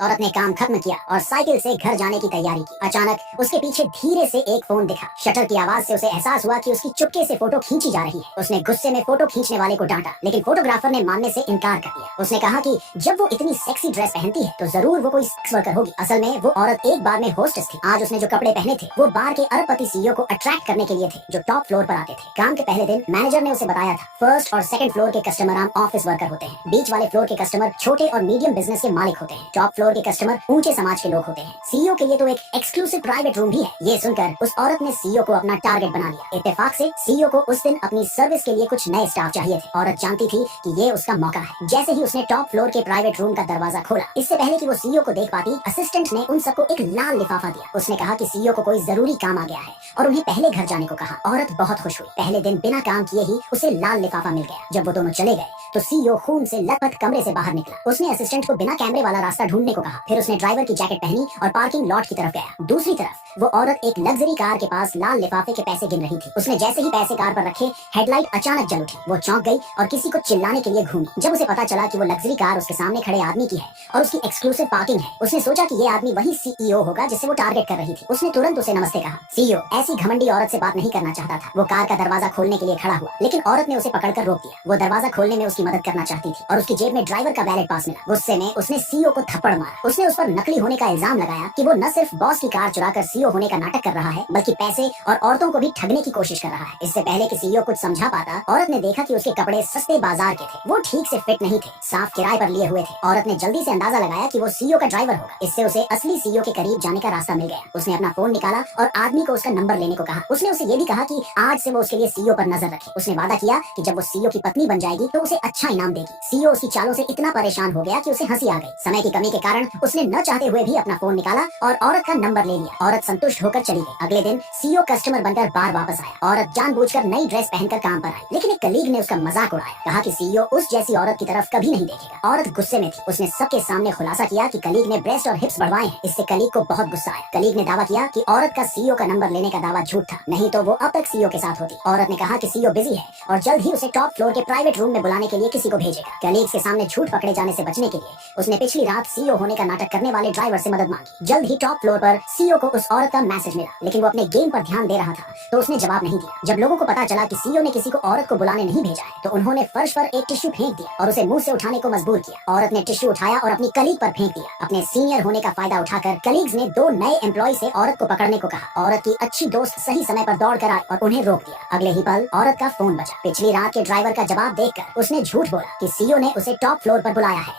औरत ने काम खत्म किया और साइकिल से घर जाने की तैयारी की। अचानक उसके पीछे धीरे से एक फोन दिखा। शटर की आवाज से उसे एहसास हुआ कि उसकी चुपके से फोटो खींची जा रही है। उसने गुस्से में फोटो खींचने वाले को डांटा, लेकिन फोटोग्राफर ने मानने से इनकार कर दिया। उसने कहा कि जब वो इतनी सेक्सी ड्रेस पहनती है तो जरूर वो कोई सेक्स वर्कर होगी। असल में वो औरत एक बार में होस्टेस थी। आज उसने जो कपड़े पहने थे वो बार के अरबपति सीईओ को अट्रैक्ट करने के लिए थे, जो टॉप फ्लोर पर आते थे। काम के पहले दिन मैनेजर ने उसे बताया था, फर्स्ट और सेकंड फ्लोर के कस्टमर आम ऑफिस वर्कर होते हैं, बीच वाले फ्लोर के कस्टमर छोटे और मीडियम बिजनेस के मालिक होते हैं, टॉप फ्लोर के कस्टमर ऊंचे समाज के लोग होते हैं। सीईओ के लिए तो एक एक्सक्लूसिव प्राइवेट रूम भी है। ये सुनकर उस औरत ने सीईओ को अपना टारगेट बना लिया। इत्तेफाक से सीईओ को उस दिन अपनी सर्विस के लिए कुछ नए स्टाफ चाहिए थे। औरत जानती थी कि ये उसका मौका है। जैसे ही उसने टॉप फ्लोर के प्राइवेट रूम का दरवाजा खोला, इससे पहले कि वो सीईओ को देख पाती, असिस्टेंट ने उन सबको एक लाल लिफाफा दिया। उसने कहा कि सीईओ को कोई जरूरी काम आ गया है और उन्हें पहले घर जाने को कहा। औरत बहुत खुश हुई। पहले दिन बिना काम किए ही उसे लाल लिफाफा मिल गया। जब वो दोनों चले गए तो सीईओ खून से लथपथ कमरे से बाहर निकला। उसने असिस्टेंट को बिना कैमरे वाला रास्ता ढूंढने को कहा। फिर उसने ड्राइवर की जैकेट पहनी और पार्किंग लॉट की तरफ गया। दूसरी तरफ वो औरत एक लग्जरी कार के पास लाल लिफाफे के पैसे गिन रही थी। उसने जैसे ही पैसे कार पर रखे, हेडलाइट अचानक जल उठी। वो चौंक गई और किसी को चिल्लाने के लिए घूमी। जब उसे पता चला कि वो लग्जरी कार उसके सामने खड़े आदमी की है और उसकी एक्सक्लूसिव पार्किंग है, उसने सोचा कि ये आदमी वही सीईओ होगा जिसे वो टारगेट कर रही थी। उसने तुरंत उसे नमस्ते कहा। सीईओ ऐसी घमंडी औरत से बात नहीं करना चाहता था। वो कार का दरवाजा खोलने के लिए खड़ा हुआ, लेकिन औरत ने उसे पकड़कर रोक दिया। वो दरवाजा खोलने में उसकी मदद करना चाहती थी और उसकी जेब में ड्राइवर का वैलेट पास मिला। गुस्से में उसने सीईओ को थप्पड़ मारा। उसने उस पर नकली होने का इल्जाम लगाया कि वो न सिर्फ बॉस की कार चुराकर सीईओ होने का नाटक कर रहा है, बल्कि पैसे और औरतों को भी ठगने की कोशिश कर रहा है। इससे पहले कि सीईओ कुछ समझा पाता, औरत ने देखा कि उसके कपड़े सस्ते बाजार के थे। वो ठीक से फिट नहीं थे, साफ किराए पर लिए हुए थे। औरत ने जल्दी से अंदाजा लगाया कि वो सीईओ का ड्राइवर होगा। इससे उसे असली सीईओ के करीब जाने का रास्ता मिल गया। उसने अपना फोन निकाला और आदमी को उसका नंबर लेने को कहा। उसने उसे ये भी कहा कि आज से वो उसके लिए सीईओ पर नजर रखे। उसने वादा किया कि जब वो सीईओ की पत्नी बन जाएगी तो उसे अच्छा इनाम देगी। सीईओ उसकी चालों से इतना परेशान हो गया कि उसे हंसी आ गई। समय की कमी के कारण उसने न चाहते हुए भी अपना फोन निकाला और औरत का नंबर ले लिया। औरत संतुष्ट होकर चली गई। अगले दिन सीईओ कस्टमर बनकर बार वापस आया। औरत जानबूझकर नई ड्रेस पहनकर काम पर आई, लेकिन एक कलीग ने उसका मजाक उड़ाया। कहा कि सीईओ उस जैसी औरत की तरफ कभी नहीं देखेगा। औरत गुस्से में थी। उसने सबके सामने खुलासा किया कि कलीग ने ब्रेस्ट और हिप्स बढ़वाए हैं। इससे कलीग को बहुत गुस्सा आया। कलीग ने दावा किया कि औरत का सीईओ का नंबर लेने का दावा झूठ था, नहीं तो वो अब तक सीईओ के साथ होती। औरत ने कहा कि सीईओ बिजी है और जल्द ही उसे टॉप फ्लोर के प्राइवेट रूम में बुलाने के लिए किसी को भेजेगा। कलीग के सामने झूठ पकड़े जाने से बचने के लिए उसने पिछली रात सीईओ होने का नाटक करने वाले ड्राइवर से मदद मांगी। जल्द ही टॉप फ्लोर पर सीईओ को उस औरत का मैसेज मिला, लेकिन वो अपने गेम पर ध्यान दे रहा था तो उसने जवाब नहीं दिया। जब लोगों को पता चला कि सीईओ ने किसी को औरत को बुलाने नहीं भेजा है तो उन्होंने फर्श पर एक टिश्यू फेंक दिया और उसे मुंह से उठाने को मजबूर किया। औरत ने टिश्यू उठाया और अपनी कलीग पर फेंक दिया। अपने सीनियर होने का फायदा उठाकर कलीग्स ने दो नए एम्प्लॉय से औरत को पकड़ने को कहा। औरत की अच्छी दोस्त सही समय पर दौड़ कर आई और उन्हें रोक दिया। अगले ही पल औरत का फोन बजा। पिछली रात के ड्राइवर का जवाब देखकर उसने झूठ बोला कि सीईओ ने उसे टॉप फ्लोर पर बुलाया है।